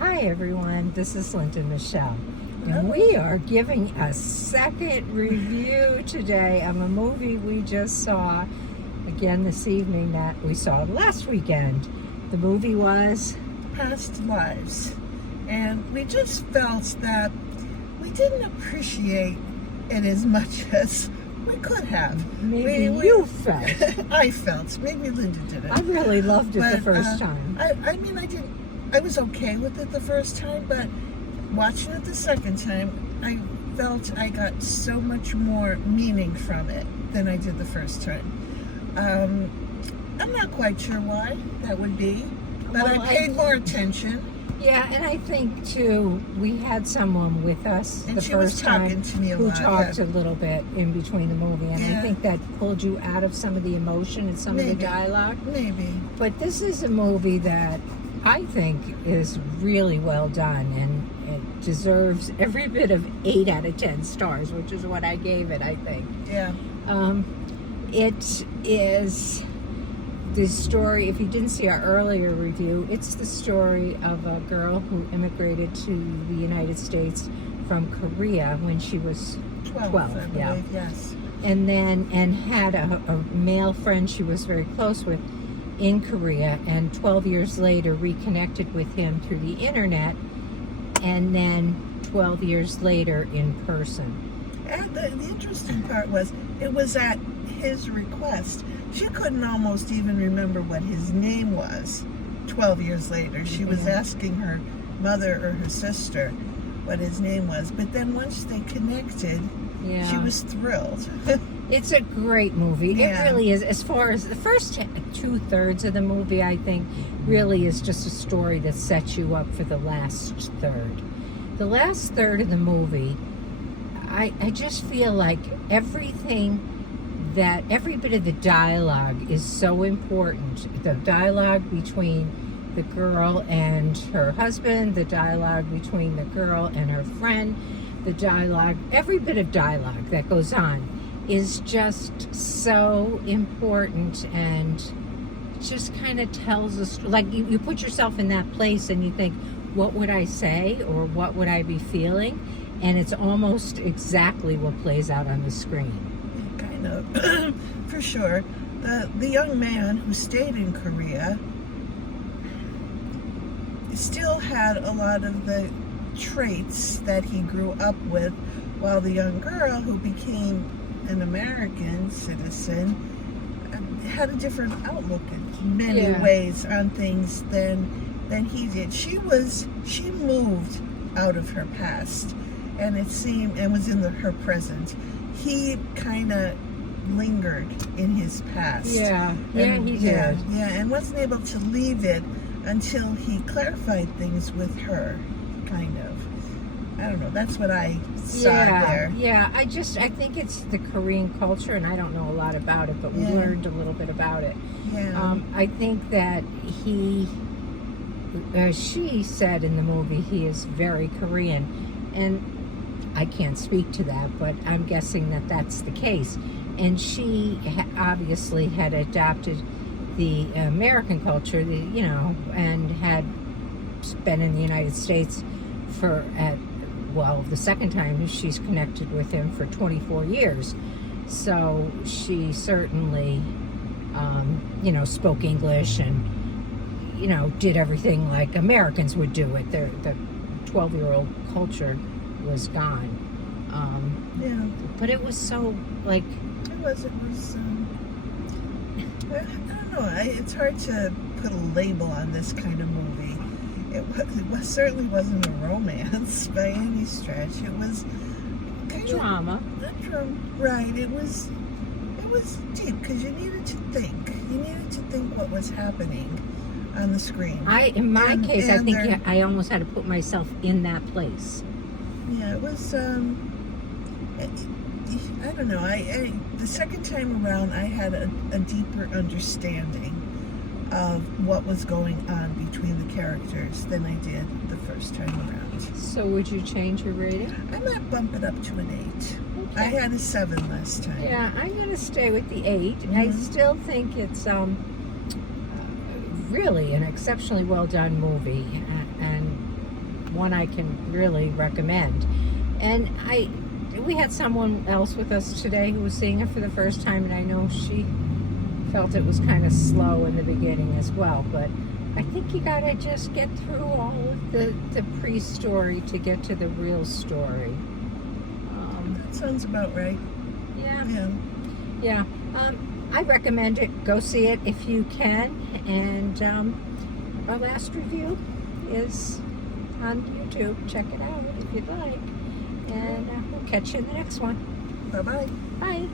Hi everyone, this is Linda Michelle, Hello. and we are giving a second review today of a movie we just saw again this evening that we saw last weekend. The movie was Past Lives, and we just felt that we didn't appreciate it as much as we could have. maybe you felt. I felt. Maybe Linda didn't. I really loved it the But, first time. I mean, I was okay with it the first time, but watching it the second time, I felt I got so much more meaning from it than I did the first time. I'm not quite sure why that would be, but Well, I paid more attention. Yeah, and I think too, we had someone with us And the she was first time talking to me a who lot, talked yeah. a little bit in between the movie, and I Yeah. think that pulled you out of some of the emotion and some of Maybe. the dialogue. Maybe. But this is a movie that I think is really well done, and it deserves every bit of 8 out of 10 stars, which is what I gave it, I think. Yeah. It is the story, if you didn't see our earlier review, it's the story of a girl who immigrated to the United States from Korea when she was 12, 12, I yeah. believe, yes. and had a male friend she was very close with in Korea, and 12 years later reconnected with him through the internet, and then 12 years later in person. And the interesting part was, it was at his request. She couldn't almost even remember what his name was 12 years later. She was Yeah. asking her mother or her sister what his name was. But then once they connected, Yeah. she was thrilled. It's a great movie. Yeah. It really is. As far as the first 2/3 of the movie, I think, really is just a story that sets you up for the last third. The last third of the movie, I just feel like every bit of the dialogue is so important. The dialogue between the girl and her husband, the dialogue between the girl and her friend, the dialogue, every bit of dialogue that goes on is just so important, and just kind of tells us, like, you put yourself in that place and you think, what would I say or what would I be feeling? And it's almost exactly what plays out on the screen. Kind of. For sure. The young man who stayed in Korea still had a lot of the traits that he grew up with, while the young girl who became an American citizen had a different outlook in many Yeah. ways on things than he did. She moved out of her past, and it seemed, and was in her present. He kind of lingered in his past. Yeah, And- he yeah, did. yeah, and wasn't able to leave it until he clarified things with her, kind of. I don't know, that's what I saw there. Yeah. I think it's the Korean culture, and I don't know a lot about it, but we Yeah. learned a little bit about it. Yeah. I think that she said in the movie, he is very Korean, and I can't speak to that, but I'm guessing that that's the case. And she obviously had adapted the American culture, and had been in the United States the second time she's connected with him for 24 years. So she certainly, spoke English and, did everything like Americans would do it. The 12-year-old culture was gone. Yeah. But it was so, like, It was, I don't know, it's hard to put a label on this kind of movie. It certainly wasn't a romance by any stretch. It was kind drama. Right, it was deep, because you needed to think. You needed to think what was happening on the screen. In my case, I and think there- I almost had to put myself in that place. Yeah, it was, I don't know, the second time around, I had a deeper understanding of what was going on between the characters than I did the first time around. So would you change your rating? I might bump it up to an 8. I had a 7 last time. Yeah, I'm going to stay with the 8. I Mhm. still think it's really an exceptionally well done movie, and one I can really recommend. And we had someone else with us today who was seeing it for the first time, and I know she felt it was kind of slow in the beginning as well, but I think you gotta just get through all of the pre-story to get to the real story. That sounds about right. Yeah. I recommend it. Go see it if you can. And our last review is on YouTube. Check it out if you'd like. And we'll catch you in the next one. Bye-bye. Bye.